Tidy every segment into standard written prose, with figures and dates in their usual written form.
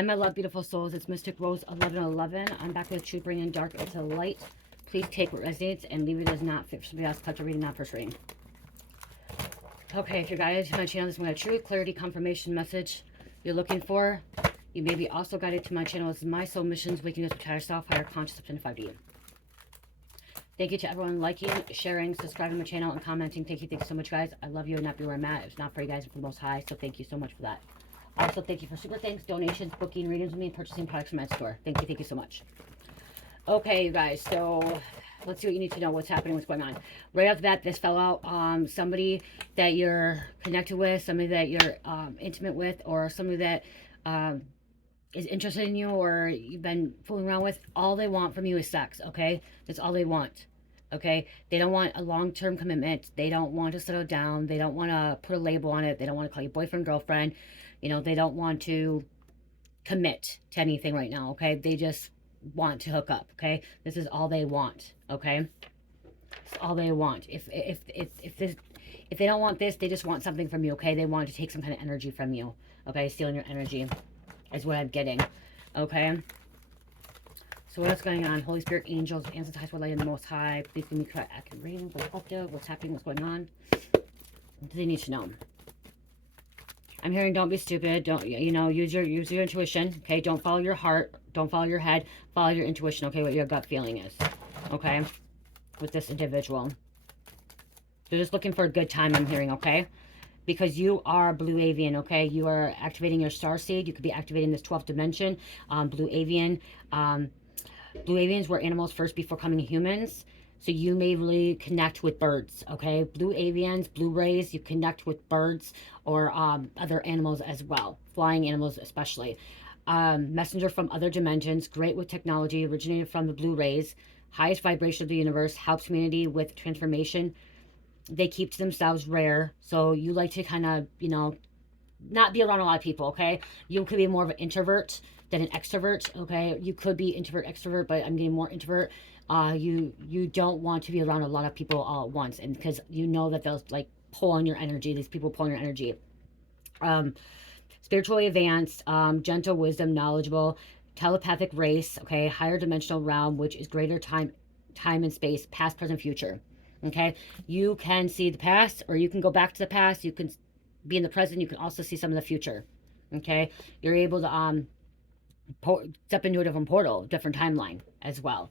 Hi, my love, beautiful souls. It's Mystic Rose 1111. I'm back with Truth, bringing dark into light. Please take what resonates and leave it as not fit for somebody else. Cut your reading, not first reading. Okay, if you're guided to my channel, this is my truth, clarity, confirmation message you're looking for. You may be also guided to my channel. This is my soul missions, waking us with higher self, higher conscious, up to 5D. Thank you to everyone liking, sharing, subscribing to my channel, and commenting. Thank you so much, guys. I love you and not be where I'm at. It's not for you guys, it's for the most high. So thank you so much for that. Also, thank you for super thanks, donations, booking readings with me, and purchasing products from my store. Thank you so much. Okay, you guys, so let's see what you need to know, what's happening, what's going on. Right off the bat, this fell out. Somebody that you're connected with, somebody that you're intimate with, or somebody that is interested in you or you've been fooling around with, all they want from you is sex, okay? That's all they want, okay? They don't want a long-term commitment. They don't want to settle down. They don't want to put a label on it. They don't want to call you boyfriend, girlfriend. You know, they don't want to commit to anything right now, okay? They just want to hook up, okay? This is all they want, okay? It's all they want. If they don't want this, they just want something from you, okay? They want to take some kind of energy from you, okay? Stealing your energy is what I'm getting, okay? So what's going on? Holy Spirit, angels, ancestors, light, and the Most High. Please give me correct, accurate readings. What's up there? What's happening? What's going on? What do they need to know? I'm hearing don't be stupid. Don't, you know, use your intuition, okay? Don't follow your heart. Don't follow your head. Follow your intuition, okay? What your gut feeling is, okay? With this individual. They're just looking for a good time, I'm hearing, okay? Because you are blue avian, okay? You are activating your starseed. You could be activating this 12th dimension. Blue avian. Blue avians were animals first before coming humans. So you may really connect with birds, okay? Blue avians, blue rays, you connect with birds or other animals as well. Flying animals especially. Messenger from other dimensions, great with technology, originated from the blue rays. Highest vibration of the universe, helps humanity with transformation. They keep to themselves, rare. So you like to kind of, you know, not be around a lot of people, okay? You could be more of an introvert than an extrovert, okay? You could be introvert, extrovert, but I'm getting more introvert. You don't want to be around a lot of people all at once, and because you know that they'll like pull on your energy. These people pull on your energy. Spiritually advanced, gentle, wisdom, knowledgeable, telepathic race, okay? Higher dimensional realm, which is greater time and space, past, present, future, okay? You can see the past, or you can go back to the past. You can be in the present. You can also see some of the future, okay? You're able to step into a different portal, different timeline as well.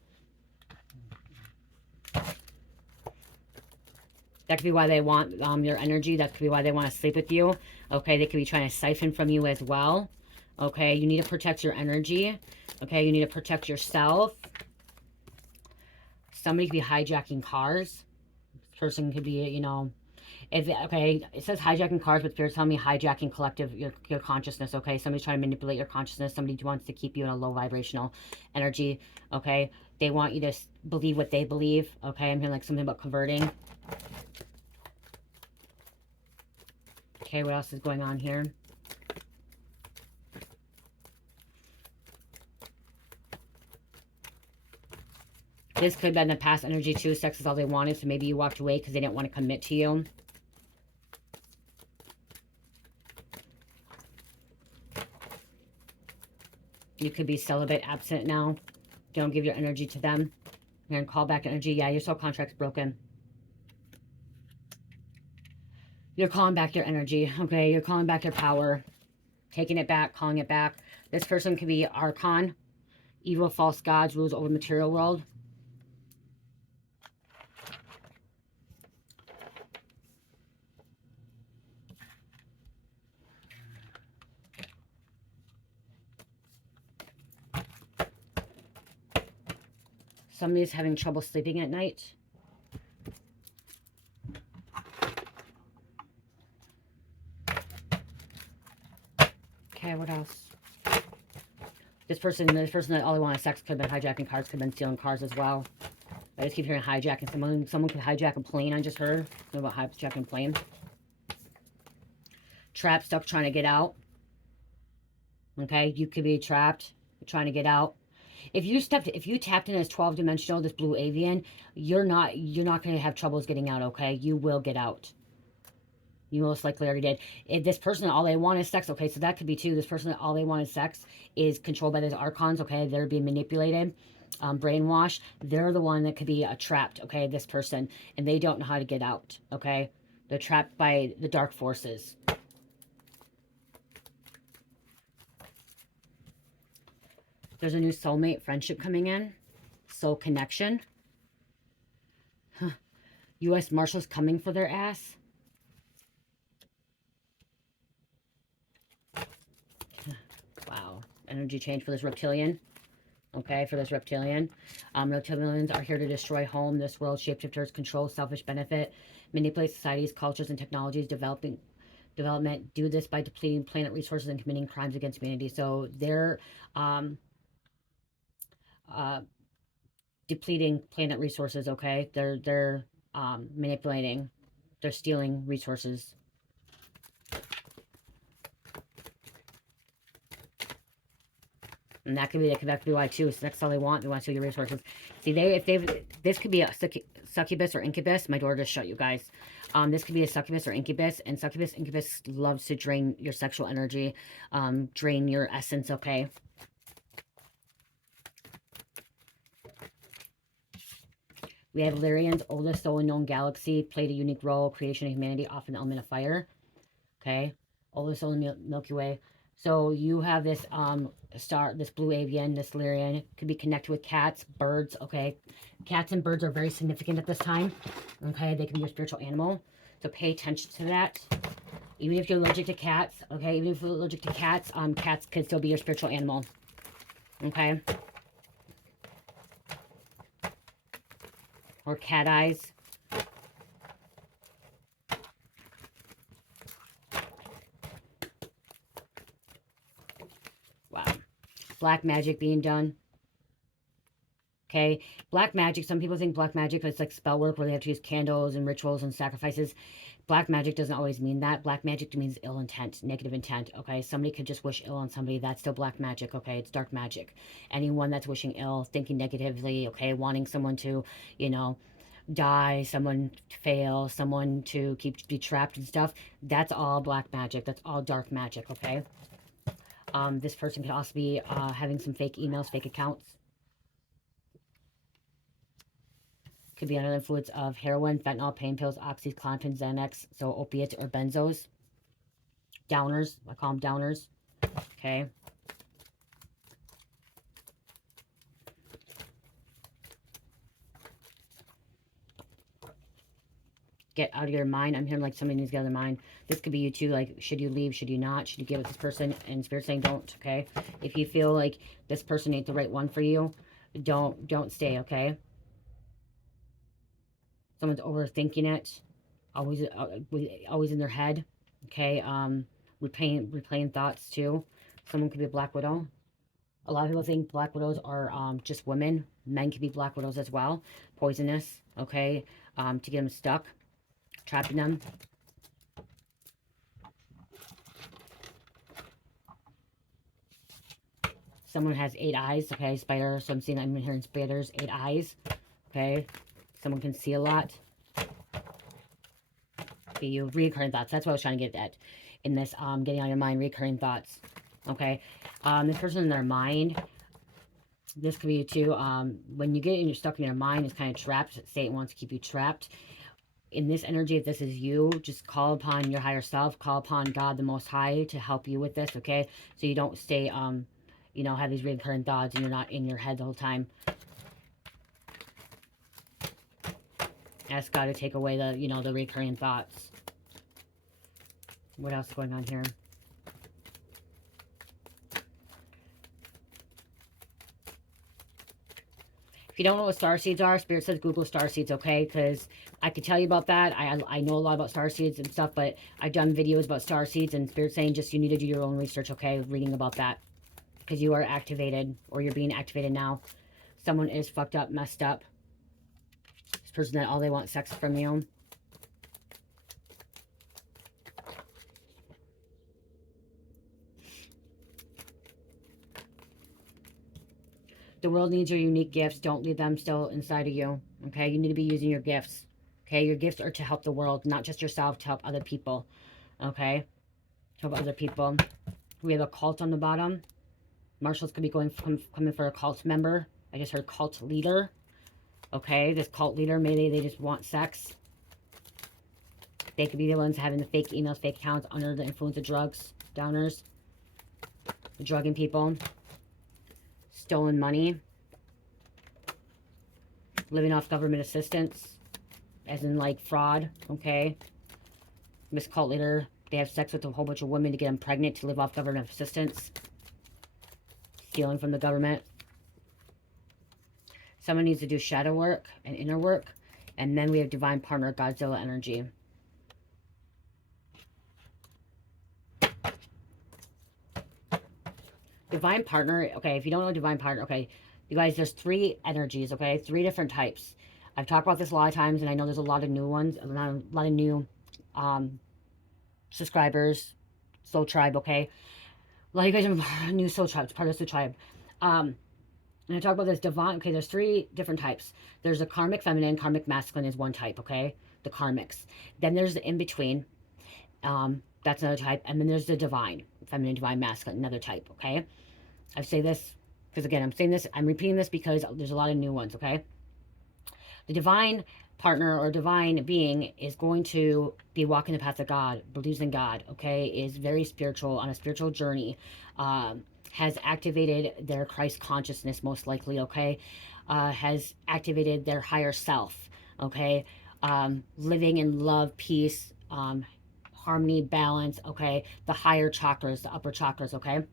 That could be why they want your energy. That could be why they want to sleep with you. Okay, they could be trying to siphon from you as well. Okay, you need to protect your energy. Okay, you need to protect yourself. Somebody could be hijacking cars. This person could be, you know, okay, it says hijacking cars, but Spirit's telling me hijacking collective, your consciousness, okay? Somebody's trying to manipulate your consciousness. Somebody wants to keep you in a low vibrational energy, okay? They want you to believe what they believe, okay? I'm hearing like something about converting. Okay, what else is going on here? This could have been the past energy too. Sex is all they wanted, so maybe you walked away because they didn't want to commit to you. You could be celibate, absent now. Don't give your energy to them. You're going to call back energy. Yeah, your soul contract's broken. You're calling back your energy, okay? You're calling back your power. Taking it back, calling it back. This person could be Archon. Evil, false gods, rules over material world. Somebody's having trouble sleeping at night. Okay, what else? This person that all they want is sex, could have been hijacking cars, could have been stealing cars as well. I just keep hearing hijacking. Someone could hijack a plane, I just heard. Know about hijacking a plane. Trapped, stuck, trying to get out. Okay, you could be trapped, trying to get out. If you tapped in as 12-dimensional, this blue avian, you're not going to have troubles getting out, okay? You will get out. You most likely already did. If this person, all they want is sex, okay, so that could be too. This person, all they want is sex, is controlled by those archons, okay? They're being manipulated, brainwashed. They're the one that could be trapped, okay, this person, and they don't know how to get out, okay? They're trapped by the dark forces. There's a new soulmate friendship coming in. Soul connection. Huh. U.S. Marshals coming for their ass. Wow. Energy change for this reptilian. Okay, for this reptilian. Reptilians are here to destroy home, this world, shapeshifters, control, selfish benefit, manipulate societies, cultures, and technologies, development, do this by depleting planet resources and committing crimes against humanity. So they're depleting planet resources, okay? They're manipulating, they're stealing resources. And that could be why too. So that's all they want. They want to steal your resources. See, this could be a succubus or incubus. My door just shut, you guys. This could be a succubus or incubus, and incubus loves to drain your sexual energy, drain your essence, okay? We have Lyrian's oldest soul in known galaxy, played a unique role, creation of humanity, often element of fire. Okay, oldest soul in the Milky Way. So you have this star, this blue avian, this Lyrian, could be connected with cats, birds, okay? Cats and birds are very significant at this time, okay? They can be your spiritual animal, so pay attention to that. Even if you're allergic to cats, okay? Even if you're allergic to cats, cats could still be your spiritual animal, okay? Or cat eyes. Wow. Black magic being done. Okay. Black magic. Some people think black magic is like spell work where they have to use candles and rituals and sacrifices. Black magic doesn't always mean that. Black magic means ill intent, negative intent, okay? Somebody could just wish ill on somebody. That's still black magic, okay? It's dark magic. Anyone that's wishing ill, thinking negatively, okay? Wanting someone to, you know, die, someone to fail, someone to be trapped and stuff. That's all black magic. That's all dark magic, okay? This person could also be having some fake emails, fake accounts. Could be under the influence of heroin, fentanyl, pain pills, oxys, Klonopin, Xanax, so opiates or benzos. Downers, I call them downers. Okay. Get out of your mind. I'm hearing like somebody needs to get out of their mind. This could be you too. Like, should you leave? Should you not? Should you get with this person? And Spirit saying don't, okay? If you feel like this person ain't the right one for you, don't stay, okay? Someone's overthinking it. Always in their head, okay? Replaying thoughts too. Someone could be a Black Widow. A lot of people think Black Widows are just women. Men can be Black Widows as well. Poisonous, okay? To get them stuck, trapping them. Someone has 8 eyes, okay? Spider, so I'm hearing spiders, 8 eyes, okay? Someone can see a lot. Okay, you recurring thoughts. That's what I was trying to get at in this, getting on your mind, recurring thoughts, okay? This person in their mind, this could be you too. When you get stuck in your mind, it's kind of trapped. Satan wants to keep you trapped. In this energy, if this is you, just call upon your higher self, call upon God the Most High to help you with this, okay? So you don't stay, you know, have these recurring thoughts and you're not in your head the whole time. Ask God to take away the, you know, the recurring thoughts. What else is going on here? If you don't know what starseeds are, Spirit says Google starseeds, okay? Because I could tell you about that. I know a lot about starseeds and stuff, but I've done videos about starseeds, and Spirit saying just you need to do your own research, okay? Reading about that. Because you are activated, or you're being activated now. Someone is fucked up, messed up. This person that all they want sex from you. The world needs your unique gifts. Don't leave them still inside of you. Okay? You need to be using your gifts. Okay, your gifts are to help the world, not just yourself, to help other people. Okay, to help other people. We have a cult on the bottom. Marshals could be coming for a cult member. I just heard cult leader. Okay, this cult leader, maybe they just want sex. They could be the ones having the fake emails, fake accounts under the influence of drugs, downers, drugging people, stolen money, living off government assistance, as in like fraud, okay? This cult leader, they have sex with a whole bunch of women to get them pregnant to live off government assistance, stealing from the government. Someone needs to do shadow work and inner work. And then we have divine partner, Godzilla energy. Divine partner, okay, if you don't know divine partner, okay, you guys, there's 3 energies, okay, 3 different types. I've talked about this a lot of times, and I know there's a lot of new ones, a lot of new subscribers, Soul Tribe, okay? A lot of you guys are new Soul Tribe, it's part of the Soul Tribe. And I talk about this divine, okay, there's 3 different types. There's a karmic feminine, karmic masculine is one type, okay? The karmics. Then there's the in-between. That's another type. And then there's the divine, feminine, divine, masculine, another type, okay? I say this because, again, I'm repeating this because there's a lot of new ones, okay? The divine partner or divine being is going to be walking the path of God, believes in God, okay? Is very spiritual, on a spiritual journey. Has activated their Christ consciousness, most likely, okay? Has activated their higher self, okay? Living in love, peace, harmony, balance, okay? The higher chakras, the upper chakras, okay?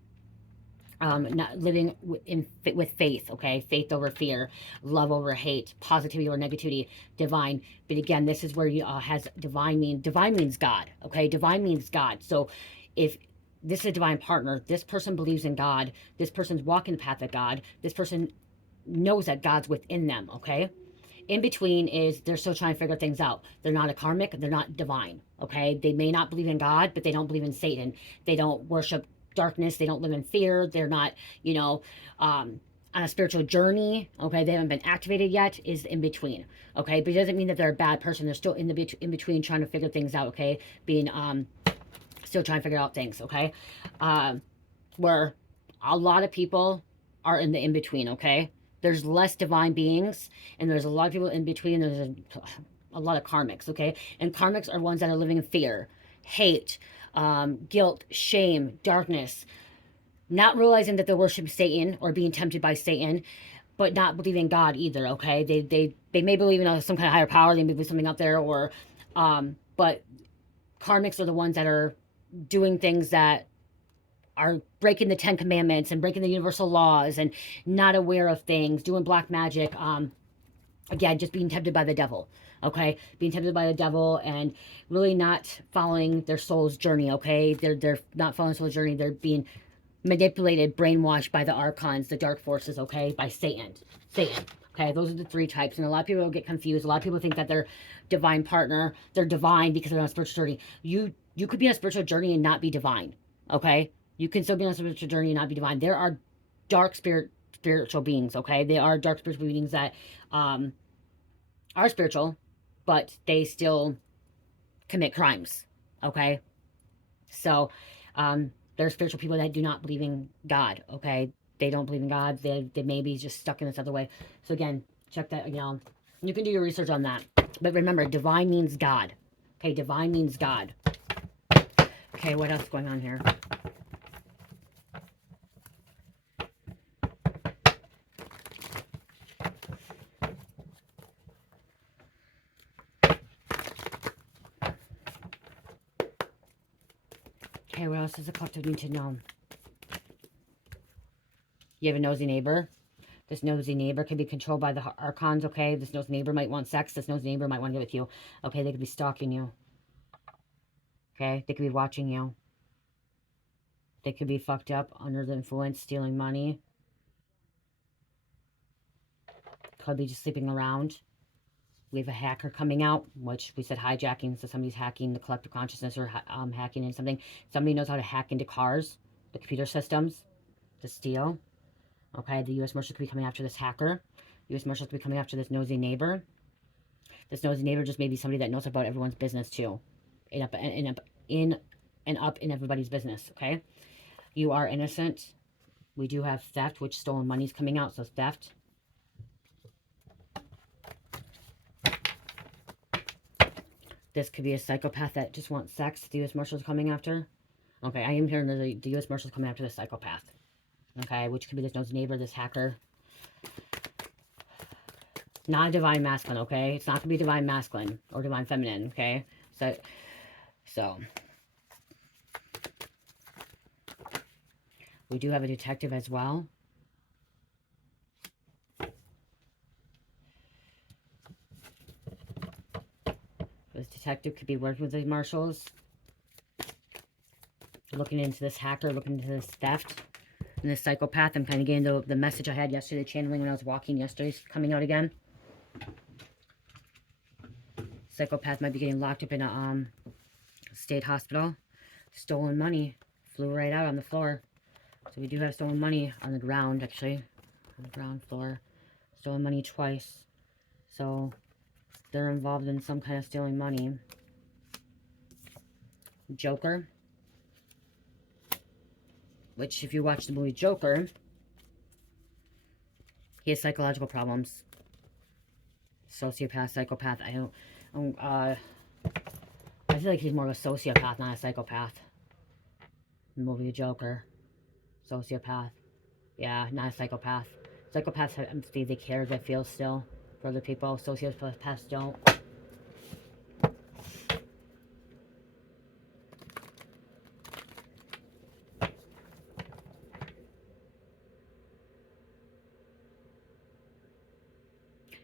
Not living with faith, okay? Faith over fear, love over hate, positivity over negativity, divine. But again, this is where you has divine means God, okay? Divine means God. So if this is a divine partner, this person believes in God, this person's walking the path of God, this person knows that God's within them, okay? In between is they're still trying to figure things out. They're not a karmic, they're not divine, okay? They may not believe in God, but they don't believe in Satan. They don't worship darkness, they don't live in fear, they're not, you know, on a spiritual journey, okay? They haven't been activated yet, is in between, okay? But it doesn't mean that they're a bad person. They're still in between trying to figure things out, okay? Being, still trying to figure out things, okay? Where a lot of people are in the in-between, okay? There's less divine beings, and there's a lot of people in between. There's a lot of karmics, okay? And karmics are ones that are living in fear, hate, guilt, shame, darkness, not realizing that they're worshiping Satan or being tempted by Satan, but not believing God either, okay? They may believe in some kind of higher power, they may believe something out there, or, but karmics are the ones that are doing things that are breaking the 10 commandments and breaking the universal laws and not aware of things, doing black magic, again, just being tempted by the devil, okay? Being tempted by the devil and really not following their soul's journey, okay? They're not following soul's journey. They're being manipulated, brainwashed by the archons, the dark forces, okay? By Satan, okay? Those are the 3 types. And a lot of people get confused. A lot of people think that they're divine partner, they're divine because they're on a spiritual journey. You could be on a spiritual journey and not be divine, okay? You can still be on a spiritual journey and not be divine. There are dark spiritual beings, okay? They are dark spiritual beings that are spiritual, but they still commit crimes, okay? So there are spiritual people that do not believe in God, okay? They don't believe in God. They may be just stuck in this other way. So again, check that, you know, you can do your research on that. But remember, divine means God, okay? Divine means God. Okay, what else is going on here? Okay, what else does the collective need to know? You have a nosy neighbor. This nosy neighbor can be controlled by the archons, okay? This nosy neighbor might want sex. This nosy neighbor might want to get with you. Okay, they could be stalking you. Okay, they could be watching you. They could be fucked up, under the influence, stealing money. Could be just sleeping around. We have a hacker coming out, which we said hijacking, so somebody's hacking the collective consciousness or hacking into something. Somebody knows how to hack into cars, the computer systems, to steal. Okay, the U.S. Marshals could be coming after this hacker. U.S. Marshals could be coming after this nosy neighbor. This nosy neighbor just may be somebody that knows about everyone's business too. In and up in everybody's business, okay? You are innocent. We do have theft, which stolen money is coming out, so theft. This could be a psychopath that just wants sex. The U.S. Marshals coming after. Okay, I am hearing the U.S. Marshals coming after the psychopath. Okay, which could be this nosy neighbor, this hacker. Not a divine masculine, okay? It's not going to be divine masculine or divine feminine, okay? So we do have a detective as well. This detective could be working with the marshals, looking into this hacker, looking into this theft, and this psychopath. I'm kind of getting the message I had yesterday, channeling when I was walking yesterday's coming out again. Psychopath might be getting locked up in a state hospital. Stolen money. Flew right out on the floor. So we do have stolen money on the ground, actually. On the ground floor. Stolen money twice. So they're involved in some kind of stealing money. Joker. Which, if you watch the movie Joker, he has psychological problems. Sociopath, psychopath. I feel like he's more of a sociopath, not a psychopath. The movie Joker. Sociopath. Yeah, not a psychopath. Psychopaths have empathy. They care, they feel still for other people. Sociopaths don't.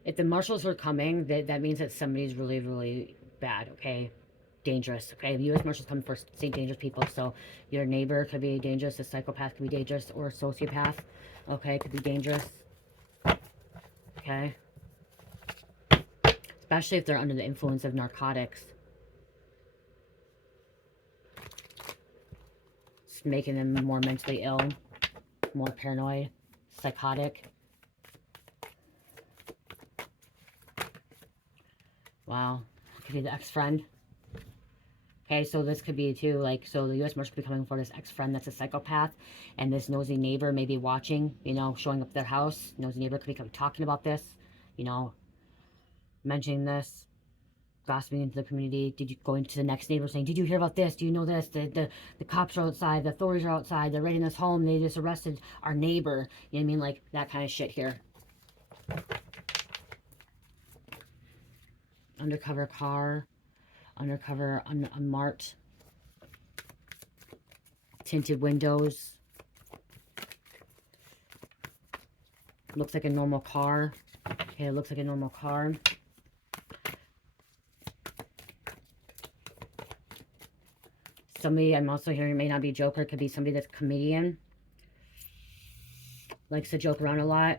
If the marshals are coming, that means that somebody's really, really bad, okay? Dangerous, okay? The U.S. Marshals come for St. Dangerous people, so your neighbor could be dangerous, a psychopath could be dangerous, or a sociopath, okay? Could be dangerous, okay? Especially if they're under the influence of narcotics. It's making them more mentally ill, more paranoid, psychotic. Wow. Could be the ex-friend. Okay, so this could be too, like, so the U.S. Marshal could be coming for this ex-friend that's a psychopath, and this nosy neighbor may be watching, you know, showing up at their house. Nosy neighbor could be talking about this, you know, mentioning this, gossiping into the community. Did you go into the next neighbor saying, did you hear about this? Do you know this? The cops are outside, the authorities are outside, they're raiding this home, they just arrested our neighbor. You know what I mean? Like, that kind of shit here. Undercover car, undercover unmarked, tinted windows. Looks like a normal car. Okay, it looks like a normal car. Somebody, I'm also hearing, may not be Joker, could be somebody that's a comedian. Likes to joke around a lot.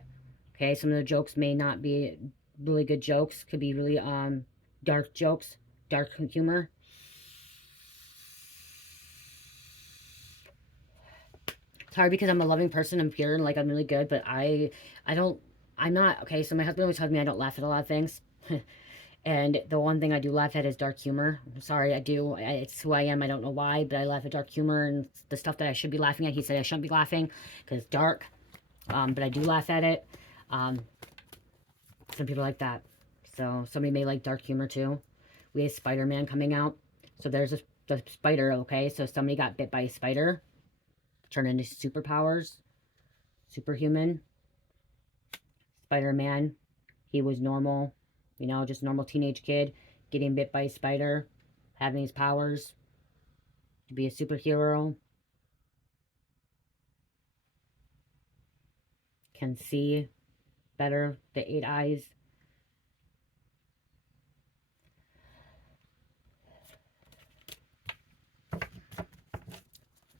Okay, some of the jokes may not be really good jokes. Could be really dark jokes, dark humor. It's hard because I'm a loving person, I'm pure, and like I'm really good, but I'm not, okay, so my husband always tells me I don't laugh at a lot of things. And the one thing I do laugh at is dark humor. I'm sorry, I do. It's who I am. I don't know why, but I laugh at dark humor and the stuff that I should be laughing at. He said I shouldn't be laughing because it's dark, but I do laugh at it. Some people like that. So somebody may like dark humor too. We have Spider-Man coming out. So there's the spider, okay? So somebody got bit by a spider, turned into superpowers, superhuman. Spider-Man, he was normal, you know, just normal teenage kid, getting bit by a spider, having his powers, to be a superhero. Can see better, the 8 eyes.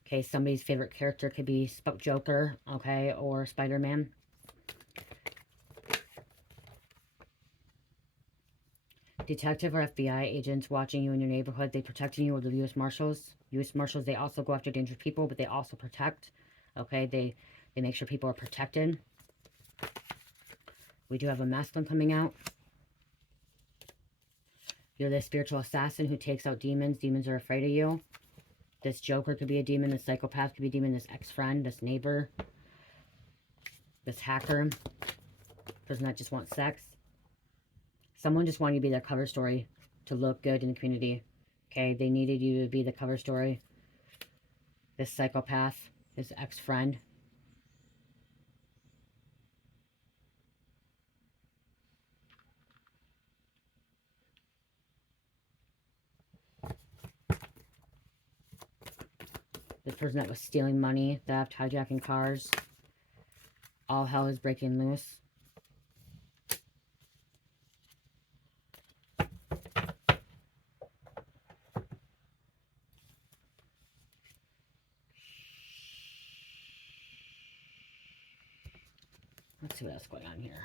Okay, somebody's favorite character could be Joker, okay, or Spider-Man. Detective or FBI agents watching you in your neighborhood. They protecting you, or the U.S. Marshals. U.S. Marshals, they also go after dangerous people, but they also protect. Okay, they make sure people are protected. We do have a masculine coming out. You're the spiritual assassin who takes out demons. Demons are afraid of you. This Joker could be a demon. This psychopath could be a demon. This ex-friend, this neighbor, this hacker. Person that just wants sex. Someone just wanted you to be their cover story to look good in the community. Okay, they needed you to be the cover story. This psychopath, this ex-friend. This person that was stealing money, theft, hijacking cars. All hell is breaking loose. Let's see what else is going on here.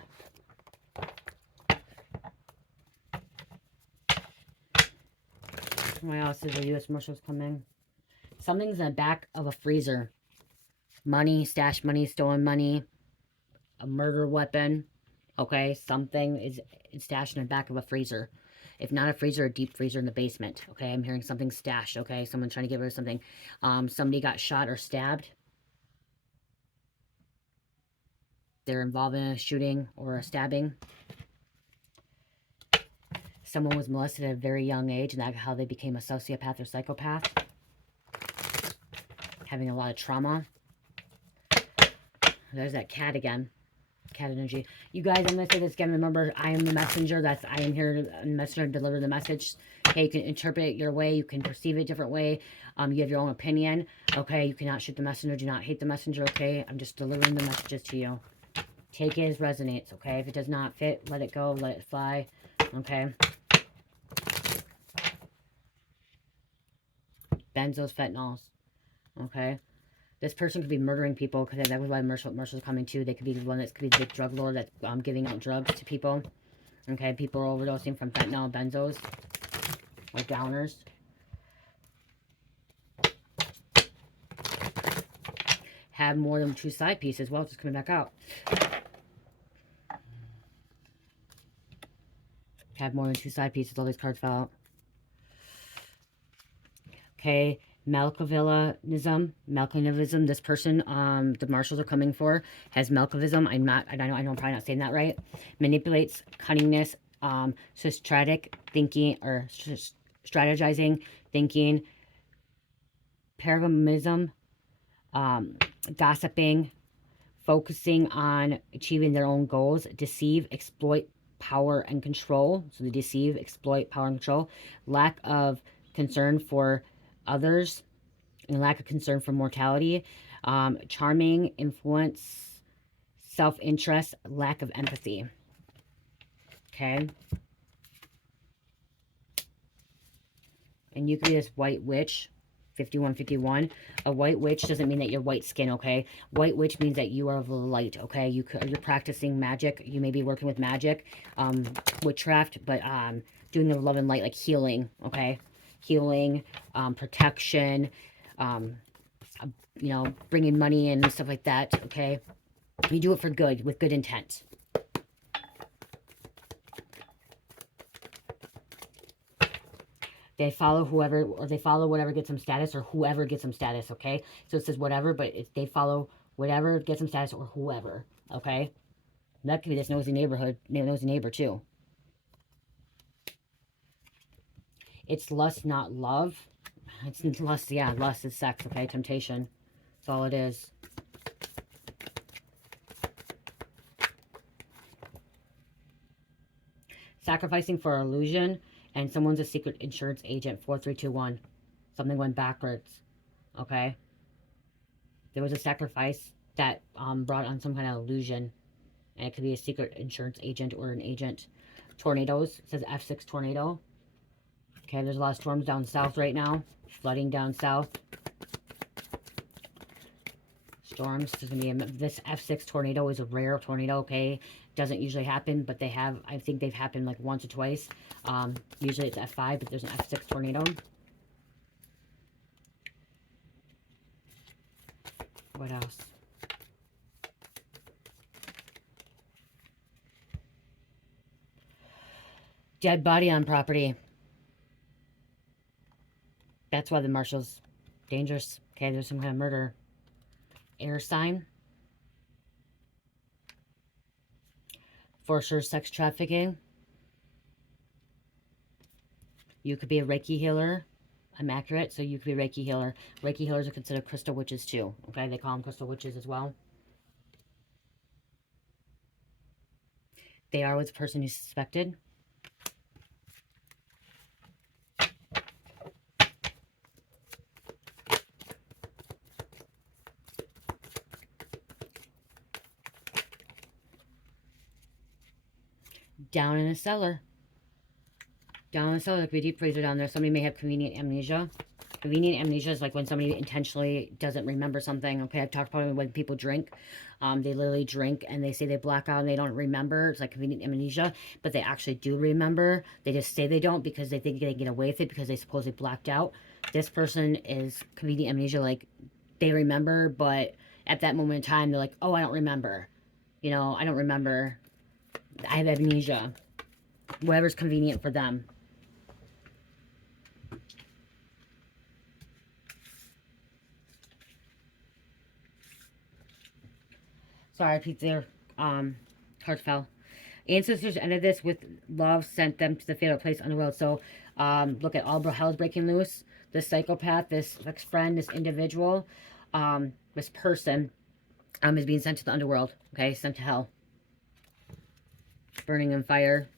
Why else is the U.S. Marshals coming? Something's in the back of a freezer. Money, stashed money, stolen money, a murder weapon. Okay, something is stashed in the back of a freezer. If not a freezer, a deep freezer in the basement. Okay, I'm hearing something stashed. Okay, someone trying to get rid of something. Somebody got shot or stabbed. They're involved in a shooting or a stabbing. Someone was molested at a very young age, and that's how they became a sociopath or psychopath. Having a lot of trauma. There's that cat again. Cat energy. You guys, I'm going to say this again. Remember, I am the messenger. I am here to messenger and deliver the message. Okay, you can interpret it your way. You can perceive it a different way. You have your own opinion. Okay, you cannot shoot the messenger. Do not hate the messenger. Okay, I'm just delivering the messages to you. Take it as resonates. Okay, if it does not fit, let it go. Let it fly. Okay. Benzos, fentanyls. Okay. This person could be murdering people because that was why Marshall's coming too. They could be the one that could be the big drug lord that's giving out drugs to people. Okay, people are overdosing from fentanyl, benzos, or downers. Have more than 2 side pieces. Well, it's just coming back out. Have more than 2 side pieces. All these cards fell out. Okay. Malcolmism, this person, the marshals are coming for, has Malcolmism. I know I'm probably not saying that right. Manipulates, cunningness, strategic thinking, or strategizing, thinking, paragamism, gossiping, focusing on achieving their own goals, deceive, exploit, power, and control. So they deceive, exploit, power, and control. Lack of concern for others and lack of concern for mortality, charming, influence, self-interest, lack of empathy. Okay. And you could be this white witch, 5151. A white witch doesn't mean that you're white skin, okay? White witch means that you are of the light, okay? You're practicing magic. You may be working with magic, witchcraft, but doing the love and light, like healing, okay? Healing, protection, you know, bringing money in and stuff like that, okay? You do it for good, with good intent. They follow whoever, or they follow whatever gets them status, or whoever gets them status, okay? So it says whatever, but they follow whatever gets them status, or whoever, okay? That could be this nosy neighbor too. It's lust, not love. It's lust, yeah, lust is sex, okay? Temptation. That's all it is. Sacrificing for illusion, and someone's a secret insurance agent, 4321. Something went backwards, okay? There was a sacrifice that brought on some kind of illusion, and it could be a secret insurance agent or an agent. Tornadoes, it says F6 tornado. Okay, there's a lot of storms down south right now. Flooding down south. Storms. There's gonna be this F6 tornado is a rare tornado, okay? Doesn't usually happen, but they have, I think they've happened like once or twice. Usually it's F5, but there's an F6 tornado. What else? Dead body on property. That's why the marshal's dangerous. Okay, there's some kind of murder. Air sign. For sure, sex trafficking. You could be a Reiki healer. I'm accurate, so you could be a Reiki healer. Reiki healers are considered crystal witches too. Okay, they call them crystal witches as well. They are with the person who's suspected. Down in a cellar. Down in the cellar, there could be a deep freezer down there. Somebody may have convenient amnesia. Convenient amnesia is like when somebody intentionally doesn't remember something. Okay, I've talked about it when people drink. They literally drink and they say they black out and they don't remember. It's like convenient amnesia, but they actually do remember. They just say they don't because they think they can get away with it because they supposedly blacked out. This person is convenient amnesia, like they remember, but at that moment in time, they're like, oh, I don't remember. You know, I don't remember. I have amnesia. Whatever's convenient for them. Sorry, Pete, their heart fell. Ancestors ended this with love, sent them to the fatal place underworld. So, look at all hell's breaking loose. This psychopath, this ex-friend, this individual, this person, is being sent to the underworld. Okay, sent to hell. Burning in fire.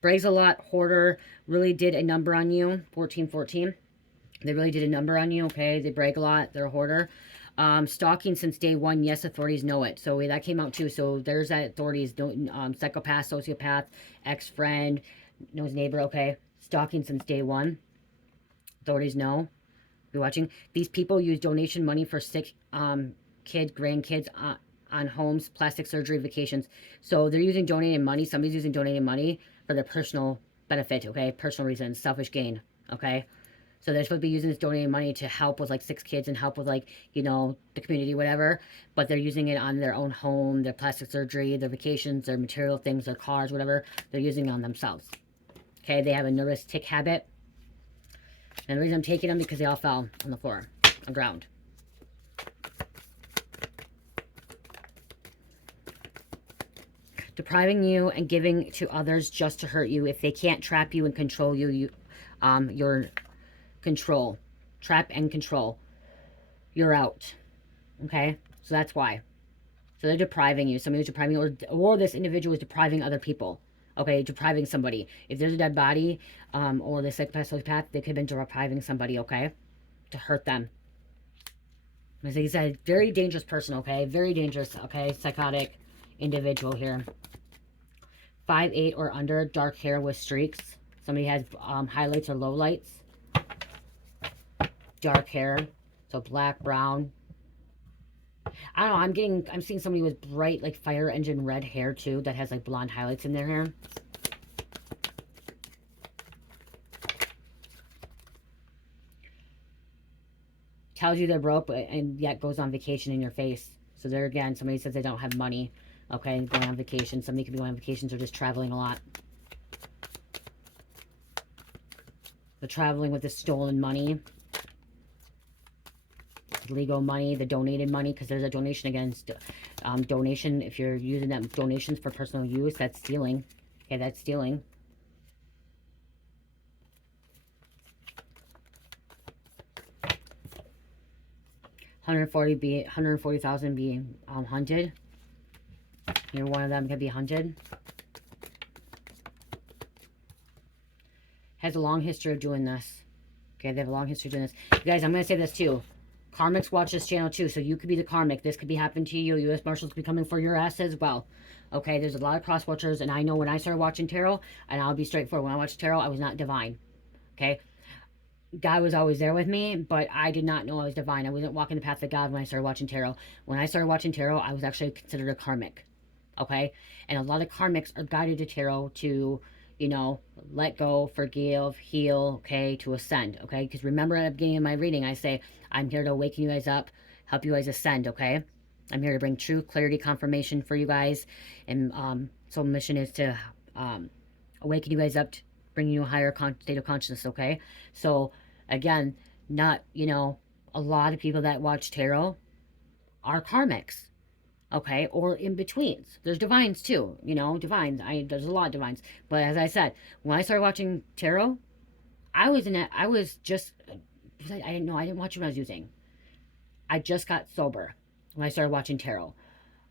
Brags a lot, hoarder, really did a number on you. 1414. They really did a number on you, okay? They brag a lot. They're a hoarder. Stalking since day one. Yes, authorities know it. So that came out too. So there's that authorities. Don't psychopath, sociopath, ex-friend, knows neighbor, okay? Stalking since day one. Authorities know. Be watching. These people use donation money for sick kids, grandkids on homes, plastic surgery, vacations. So they're using donated money. Somebody's using donated money for their personal benefit, okay? Personal reasons, selfish gain, okay? So they're supposed to be using this donated money to help with like 6 kids and help with like, you know, the community, whatever. But they're using it on their own home, their plastic surgery, their vacations, their material things, their cars, whatever. They're using it on themselves. Okay, they have a nervous tick habit. And the reason I'm taking them because they all fell on the floor, on ground. Depriving you and giving to others just to hurt you. If they can't trap you and control you, you're control. Trap and control. You're out. Okay? So that's why. So they're depriving you. Somebody's depriving you, or this individual is depriving other people. Okay? Depriving somebody. If there's a dead body, or the psychopath, they could have been depriving somebody, okay? To hurt them. As I said, very dangerous person, okay? Very dangerous, okay? Psychotic individual here. 5'8" or under, dark hair with streaks. Somebody has highlights or lowlights. Dark hair, so black, brown. I don't know, I'm seeing somebody with bright, like, fire engine red hair, too, that has, like, blonde highlights in their hair. Tells you they're broke, and yet goes on vacation in your face. So there again, somebody says they don't have money. Okay, going on vacation. Somebody could be going on vacations or just traveling a lot. They're traveling with the stolen money. Legal money, the donated money, because there's a donation against donation. If you're using that donations for personal use, that's stealing. Okay, that's stealing. $140,000 being hunted. You're one of them, could be hunted. Has a long history of doing this. Okay, they have a long history of doing this. You guys, I'm going to say this too. Karmics watch this channel too, so you could be the karmic. This could be happening to you. U.S. Marshals could be coming for your ass as well. Okay, there's a lot of cross watchers, and I know when I started watching tarot, and I'll be straightforward, when I watched tarot, I was not divine. Okay? God was always there with me, but I did not know I was divine. I wasn't walking the path of God when I started watching tarot. When I started watching tarot, I was actually considered a karmic. Okay? And a lot of karmics are guided to tarot to, you know, let go, forgive, heal, okay, to ascend, okay? Because remember at the beginning of my reading, I say, I'm here to awaken you guys up, help you guys ascend, okay? I'm here to bring truth, clarity, confirmation for you guys. And so mission is to awaken you guys up, bringing you a higher state of consciousness, okay? So, again, not, you know, a lot of people that watch tarot are karmics, okay, or in betweens. There's divines too, you know, divines. There's a lot of divines, but as I said, when I started watching tarot, I was just, I didn't know, I didn't watch it when I was using. I just got sober when I started watching tarot.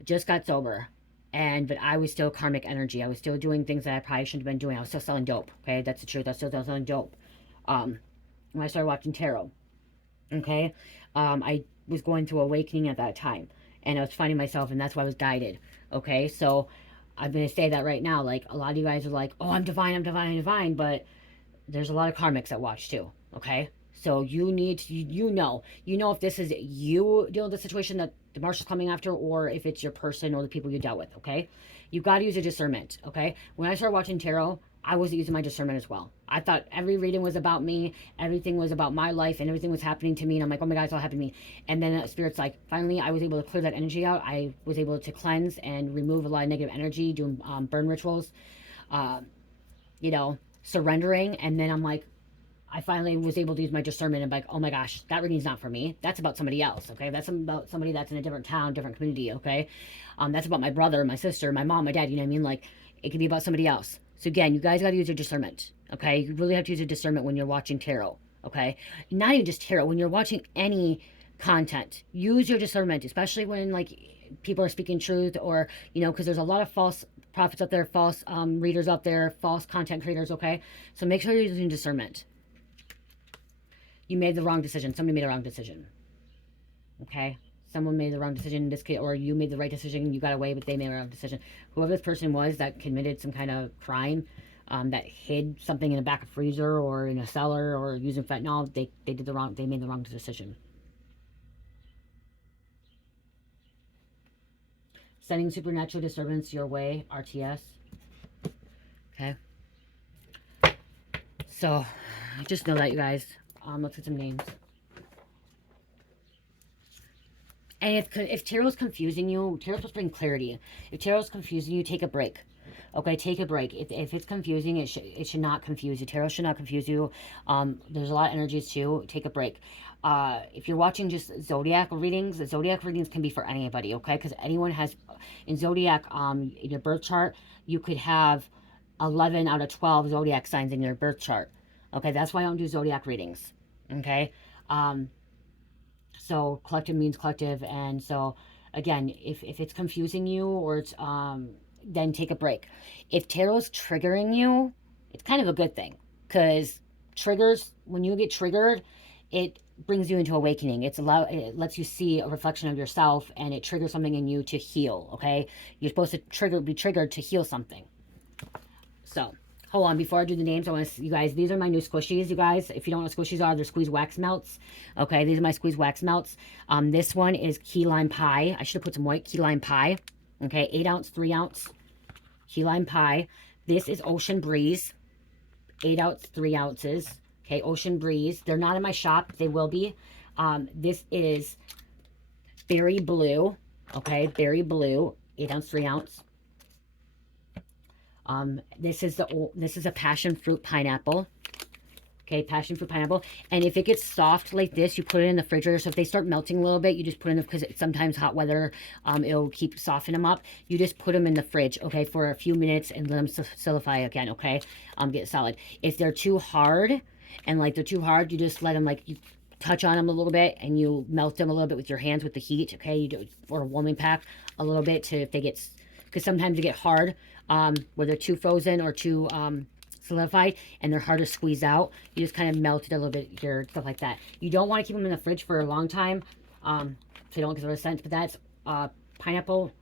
I just got sober, but I was still karmic energy. I was still doing things that I probably shouldn't have been doing. I was still selling dope. Okay, that's the truth. I was still selling dope. When I started watching tarot, okay, I was going through awakening at that time, and I was finding myself, and that's why I was guided. Okay, so I'm gonna say that right now. Like, a lot of you guys are like, "Oh, I'm divine, I'm divine, I'm divine," but there's a lot of karmics that watch too. Okay, so you need to, you know if this is you dealing with the situation that the marshal's coming after, or if it's your person or the people you dealt with. Okay, you got to use a discernment. Okay, when I started watching tarot, I wasn't using my discernment as well. I thought every reading was about me, everything was about my life, and everything was happening to me, and I'm like, oh my god, it's all happening to me. And then Spirit's like, finally I was able to clear that energy out. I was able to cleanse and remove a lot of negative energy, doing burn rituals, you know, surrendering. And then I'm like, I finally was able to use my discernment and be like, oh my gosh, that reading's not for me. That's about somebody else, okay? That's about somebody that's in a different town, different community, okay? That's about my brother, my sister, my mom, my dad, you know what I mean? Like, it could be about somebody else. So again, you guys got to use your discernment, okay? You really have to use your discernment when you're watching tarot, okay? Not even just tarot, when you're watching any content, use your discernment, especially when, like, people are speaking truth, or, you know, because there's a lot of false prophets out there, false readers out there, false content creators, okay? So make sure you're using discernment. You made the wrong decision. Somebody made a wrong decision. Okay? Someone made the wrong decision in this case, or you made the right decision, you got away, but they made a wrong decision. Whoever this person was that committed some kind of crime, that hid something in a back of freezer or in a cellar or using fentanyl, they made the wrong decision. Sending supernatural disturbance your way, RTS. Okay? So, just know that, you guys. Let's get some names. And if tarot's confusing you, tarot's supposed to bring clarity. If tarot's confusing you, take a break. Okay, take a break. If it's confusing, it should not confuse you. Tarot should not confuse you. There's a lot of energies too. Take a break. If you're watching just zodiac readings, the zodiac readings can be for anybody, okay? Because anyone has, in zodiac, in your birth chart, you could have 11 out of 12 zodiac signs in your birth chart. Okay, that's why I don't do zodiac readings. Okay, so collective means collective, and so again, if it's confusing you, or it's then take a break. If tarot's triggering you, it's kind of a good thing, because triggers, when you get triggered, it brings you into awakening. It lets you see a reflection of yourself, and it triggers something in you to heal. Okay, you're supposed to be triggered to heal something. So hold on, before I do the names, I want to, you guys, these are my new squishies, you guys. If you don't know what squishies are, they're squeeze wax melts. Okay, these are my squeeze wax melts. This one is key lime pie. I should have put some white key lime pie. Okay, 8 ounce, 3 ounce key lime pie. This is Ocean Breeze, 8 ounce, 3 ounces. Okay, Ocean Breeze. They're not in my shop. They will be. This is Berry Blue. Okay, Berry Blue, 8 ounce, 3 ounce. This is a passion fruit pineapple. Okay, passion fruit pineapple. And if it gets soft like this, you put it in the refrigerator. So if they start melting a little bit, you just put in because sometimes hot weather, it'll soften them up. You just put them in the fridge, okay, for a few minutes and let them solidify again, okay? Get solid. If they're too hard, you just let them, like, you touch on them a little bit and you melt them a little bit with your hands with the heat, okay? You do, or a warming pack a little bit to, if they get, because sometimes they get hard, where they're too frozen or too solidified and they're hard to squeeze out. You just kind of melt it a little bit here, stuff like that. You don't want to keep them in the fridge for a long time, so they don't get the scent. But that's pineapple,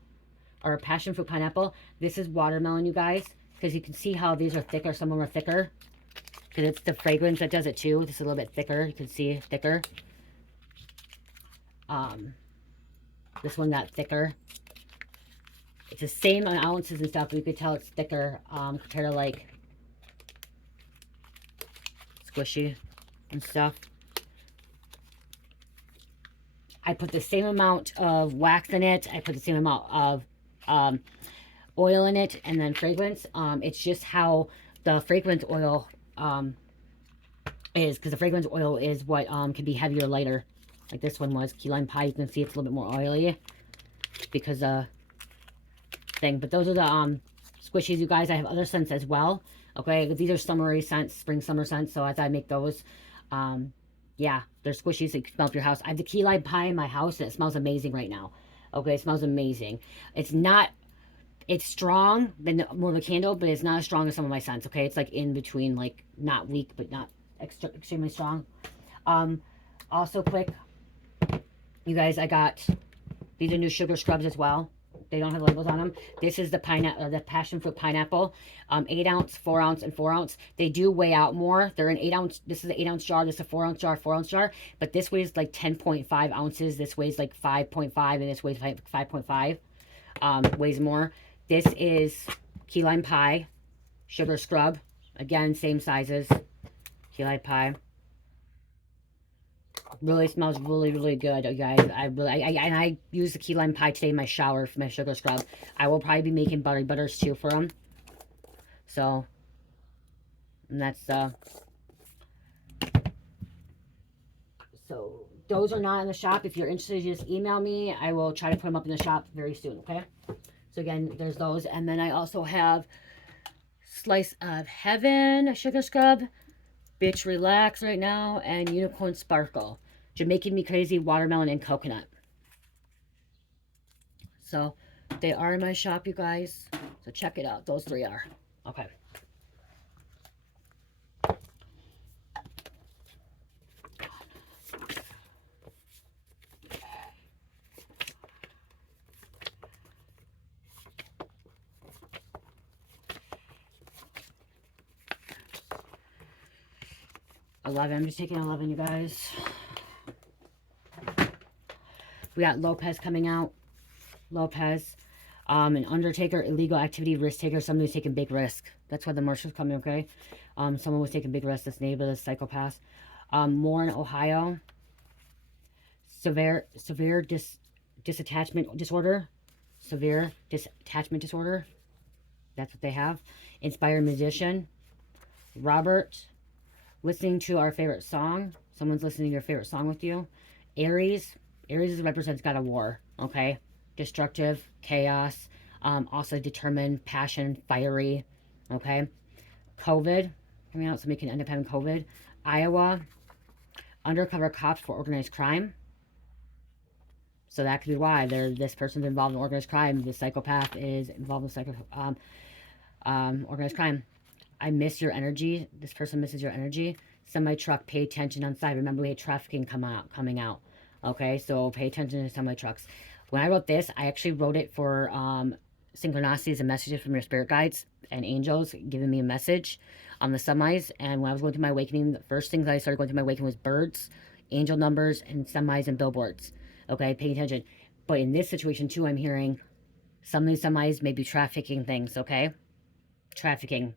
or passion fruit pineapple. This is watermelon, you guys, because you can see how these are thicker. Some of them are thicker because it's the fragrance that does it too. This is a little bit thicker. You can see thicker. This one got thicker. It's the same ounces and stuff, but you could tell it's thicker compared to, like, squishy and stuff. I put the same amount of wax in it. I put the same amount of oil in it, and then fragrance. It's just how the fragrance oil is because the fragrance oil is what can be heavier, lighter. Like this one was key lime pie. You can see it's a little bit more oily because thing. But those are the squishies, you guys. I have other scents as well. Okay, these are summery scents, spring summer scents. So as I make those, yeah, they're squishies that you can smell up your house. I have the key lime pie in my house, and it smells amazing right now. Okay, it smells amazing. It's not, it's strong than more of a candle, but it's not as strong as some of my scents. Okay, it's like in between, like not weak, but not extremely strong. Also quick, you guys, I got these are new sugar scrubs as well. They don't have labels on them. This is the pineapple, the passion fruit pineapple, 8 ounce, 4 ounce, and 4 ounce. They do weigh out more. They're an 8 ounce. This is an 8 ounce jar. This is a 4 ounce jar, 4 ounce jar. But this weighs like 10.5 ounces. This weighs like 5.5, and this weighs 5.5. Weighs more. This is key lime pie, sugar scrub. Again, same sizes. Key lime pie. Really smells really, really good, you guys. I use the key lime pie today in my shower for my sugar scrub. I will probably be making buttery butters too for them. So, and that's so those are not in the shop. If you're interested, just email me. I will try to put them up in the shop very soon. Okay. So again, there's those, and then I also have Slice of Heaven, a sugar scrub, Bitch Relax right now, and Unicorn Sparkle. Jamaican Me Crazy, Watermelon, and Coconut. So, they are in my shop, you guys. So, check it out. Those 3 are. Okay. I'm just taking 11, you guys. We got Lopez coming out. Lopez. An undertaker, illegal activity, risk taker, somebody who's taking big risk. That's why the marshals coming, okay? Someone was taking big risk. This neighbor, this psychopath. More in Ohio. Severe disattachment disorder. Severe disattachment disorder. That's what they have. Inspired musician. Robert. Listening to our favorite song. Someone's listening to your favorite song with you. Aries. Aries represents God of War. Okay. Destructive. Chaos. Also determined. Passion. Fiery. Okay. COVID. Coming out. Somebody can end up having COVID. Iowa. Undercover cops for organized crime. So that could be why this person's involved in organized crime. The psychopath is involved in organized crime. I miss your energy. This person misses your energy. Semi truck, pay attention on side. Remember, we had trafficking coming out. Okay, so pay attention to semi trucks. When I wrote this, I actually wrote it for synchronicities and messages from your spirit guides and angels giving me a message on the semis. And when I was going through my awakening, the first things I started going through my awakening was birds, angel numbers, and semis and billboards. Okay, paying attention. But in this situation too, I'm hearing some of these semis may be trafficking things. Okay, trafficking.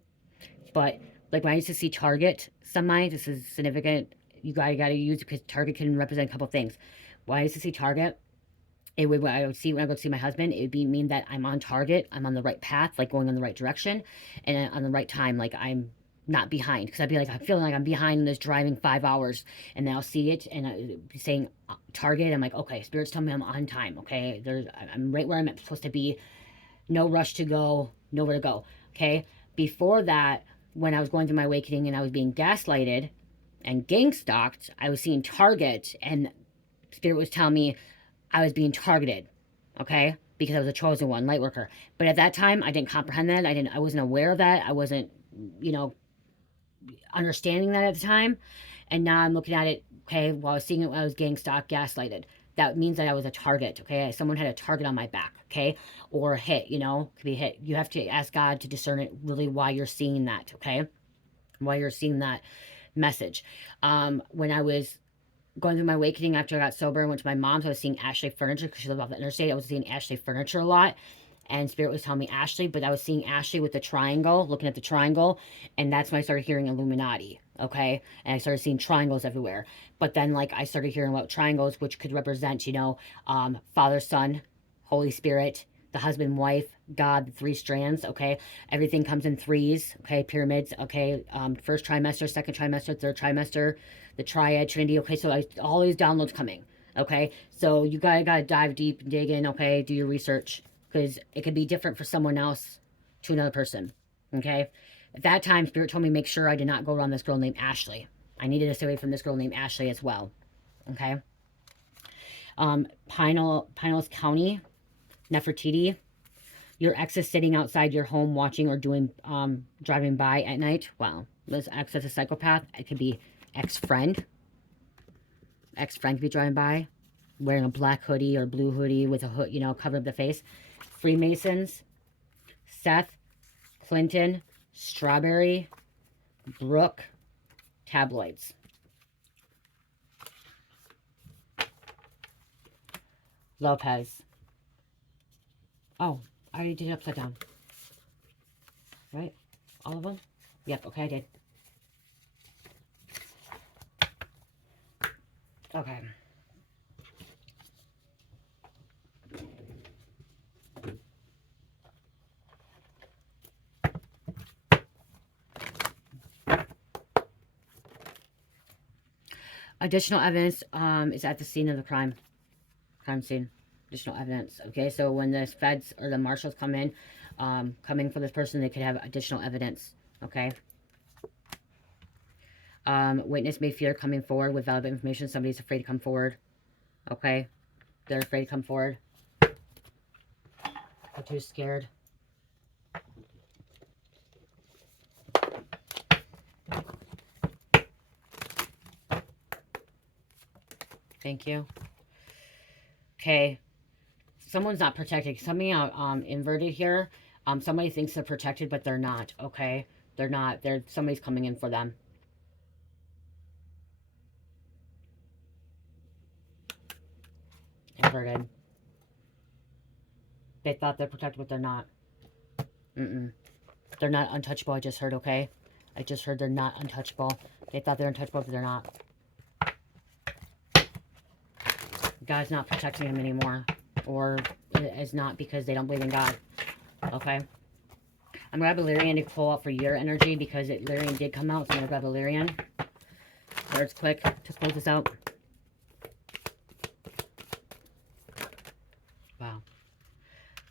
But like when I used to see Target semi, this is significant. You gotta use it because Target can represent a couple things. When I used to see Target, when I would go see my husband, it would mean that I'm on target, I'm on the right path, like going in the right direction, and on the right time, like I'm not behind. Because I'd be like, I'm feeling like I'm behind in this driving 5 hours, and then I'll see it and I'd be saying target. I'm like, okay, spirits tell me I'm on time. Okay, I'm right where I'm supposed to be. No rush to go, nowhere to go. Okay, before that, when I was going through my awakening and I was being gaslighted and gang stalked, I was seeing Target, and Spirit was telling me I was being targeted, okay? Because I was a chosen one, light worker. But at that time, I didn't comprehend that. I wasn't aware of that. I wasn't, understanding that at the time. And now I'm looking at it, okay, while I was seeing it when I was gang stalked, gaslighted. That means that I was a target, okay? Someone had a target on my back, okay? Or a hit, could be a hit. You have to ask God to discern it really why you're seeing that, okay? Why you're seeing that message. When I was going through my awakening after I got sober and went to my mom's, I was seeing Ashley Furniture because she lived off the interstate. I was seeing Ashley Furniture a lot. And Spirit was telling me Ashley, but I was seeing Ashley with the triangle, looking at the triangle. And that's when I started hearing Illuminati, okay? And I started seeing triangles everywhere. But then, I started hearing about triangles, which could represent, Father, Son, Holy Spirit, the husband, wife, God, the 3 strands, okay? Everything comes in 3s, okay? Pyramids, okay? First trimester, second trimester, third trimester, the triad, trinity, okay? So all these downloads coming, okay? So you gotta dive deep and dig in, okay? Do your research, because it could be different for someone else to another person, okay? At that time, Spirit told me make sure I did not go around this girl named Ashley. I needed to stay away from this girl named Ashley as well, okay? Pinellas County, Nefertiti. Your ex is sitting outside your home watching or doing, driving by at night. Wow. This ex is a psychopath. It could be ex-friend. Ex-friend could be driving by, wearing a black hoodie or blue hoodie with a hood, you know, cover up the face. Freemasons. Seth, Clinton, Strawberry, Brooke, tabloids. Lopez. Oh, I already did it upside down. Right? All of them? Yep, okay, I did. Okay. Additional evidence is at the scene of the crime scene. Additional evidence. Okay, so when the feds or the marshals come in, coming for this person, they could have additional evidence. Okay. Witness may fear coming forward with valuable information. Somebody's afraid to come forward. Okay, they're afraid to come forward. They're too scared. Thank you. Okay. Someone's not protected. Something inverted here. Somebody thinks they're protected, but they're not. Okay, they're not. Somebody's coming in for them. Inverted. They thought they're protected, but they're not. They're not untouchable. I just heard. Okay, I just heard they're not untouchable. They thought they're untouchable, but they're not. God's not protecting them anymore, or it's not because they don't believe in God. Okay. I'm going to grab a Lyrian to pull out for your energy because Lyrian did come out. So I'm going to grab a Lyrian. Words quick to close this out. Wow.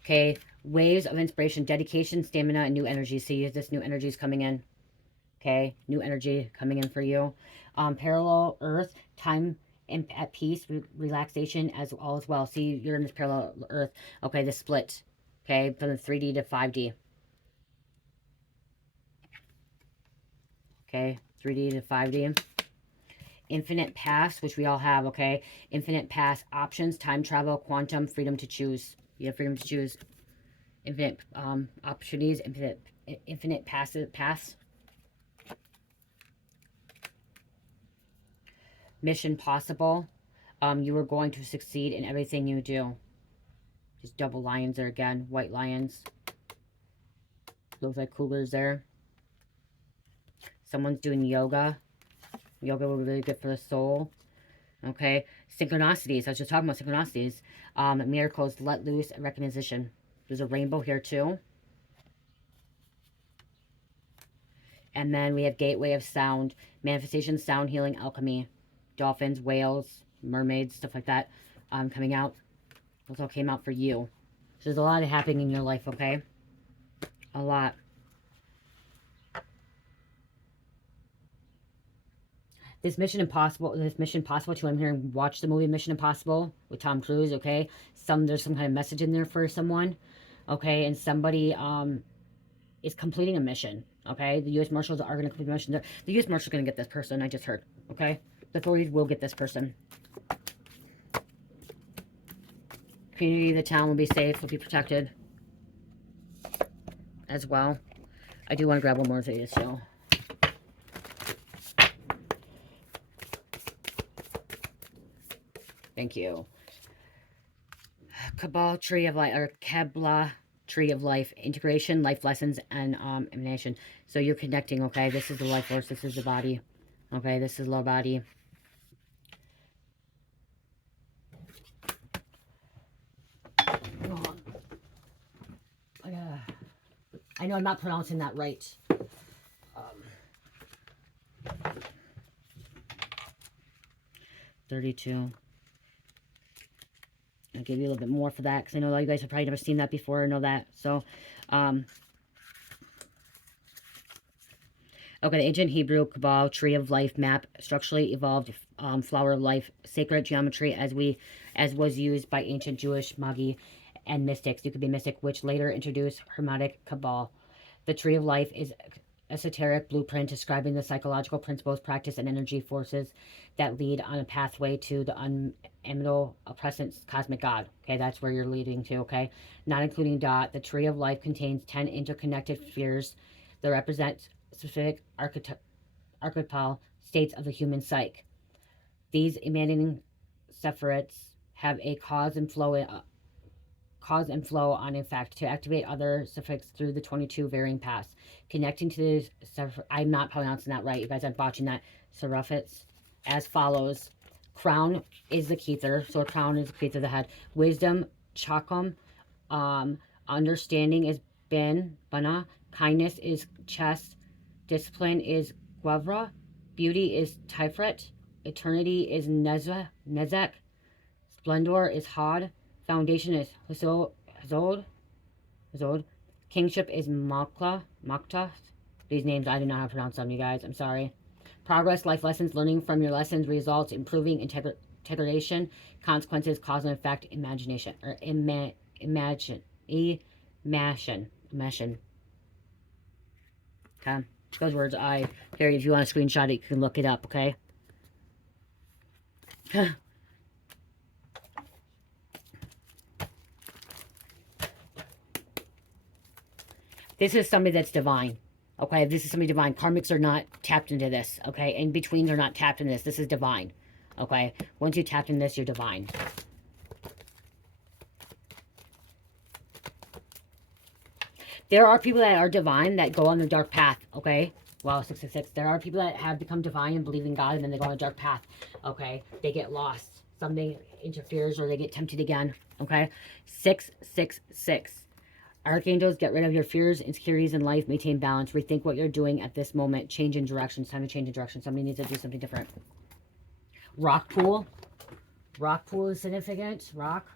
Okay. Waves of inspiration, dedication, stamina, and new energy. See, this new energy is coming in. Okay. New energy coming in for you. Parallel Earth, time and at peace, relaxation as well. See, you're in this parallel Earth. Okay, the split. Okay, from the 3D to 5D. Okay, 3D to 5D. Infinite pass, which we all have, okay? Infinite pass, options, time travel, quantum, freedom to choose. You have freedom to choose. Infinite opportunities, infinite pass. Mission possible. You are going to succeed in everything you do. Just double lions there again. White lions. Looks like cougars there. Someone's doing yoga. Yoga will be really good for the soul. Okay. Synchronicities. I was just talking about synchronicities. Miracles, let loose, recognition. There's a rainbow here too. And then we have gateway of sound. Manifestation, sound healing, alchemy. Dolphins, whales, mermaids, stuff like that coming out. Those all came out for you. So there's a lot happening in your life, okay? A lot. This Mission Impossible too. I'm hearing watch the movie Mission Impossible with Tom Cruise, okay? There's some kind of message in there for someone, okay? And somebody is completing a mission, okay? The U.S. Marshals are going to complete a mission. The U.S. Marshals are going to get this person, I just heard, okay? The authorities will get this person. Community, the town will be safe, will be protected as well. I do want to grab one more of these, so. Thank you. Kabbalah Tree of Life, or Kabbalah Tree of Life, integration, life lessons, and emanation. So you're connecting, okay? This is the life force. This is the body. Okay, this is low body. I know I'm not pronouncing that right. 32. I'll give you a little bit more for that because I know a lot of you guys have probably never seen that before or know that. So, okay, the ancient Hebrew Kabbalah tree of life map, structurally evolved flower of life, sacred geometry as was used by ancient Jewish magi and mystics. You could be mystic, which later introduced Hermetic Kabbalah. The tree of life is esoteric blueprint describing the psychological principles, practice, and energy forces that lead on a pathway to the unimitable present cosmic God. Okay, that's where you're leading to, okay? Not including Dot, the tree of life contains 10 interconnected spheres that represent specific archetypal states of the human psyche. These emanating separates have a cause and flow on effect to activate other suffix through the 22 varying paths. Connecting to the, I'm not pronouncing that right, you guys, I'm botching that, suffix as follows. Crown is the kether, so a crown is the kether of the head. Wisdom, chakum. Understanding is bana. Kindness is chest. Discipline is guavra. Beauty is tiferet. Eternity is nezek. Splendor is had. Foundation is Hazod. Kingship is Makta. These names, I do not know how to pronounce them, you guys. I'm sorry. Progress, life lessons, learning from your lessons, results, improving, integration, consequences, cause and effect, imagination. Or imagine. Okay. Those words I carry. If you want to screenshot it, you can look it up, okay? This is somebody that's divine. Okay, this is somebody divine. Karmics are not tapped into this. Okay, in-betweens are not tapped into this. This is divine. Okay, once you tap into this, you're divine. There are people that are divine that go on the dark path. Okay, wow, 666. There are people that have become divine and believe in God, and then they go on a dark path. Okay, they get lost. Something interferes or they get tempted again. Okay, 666. Archangels, get rid of your fears, insecurities in life, maintain balance, rethink what you're doing at this moment, change in direction. It's time to change in direction. Somebody needs to do something different. Rock pool. Rock pool is significant. Rock.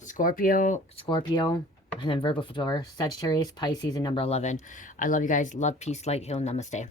Scorpio, and then Virgo for Sagittarius, Pisces, and number 11. I love you guys. Love, peace, light, heal, namaste.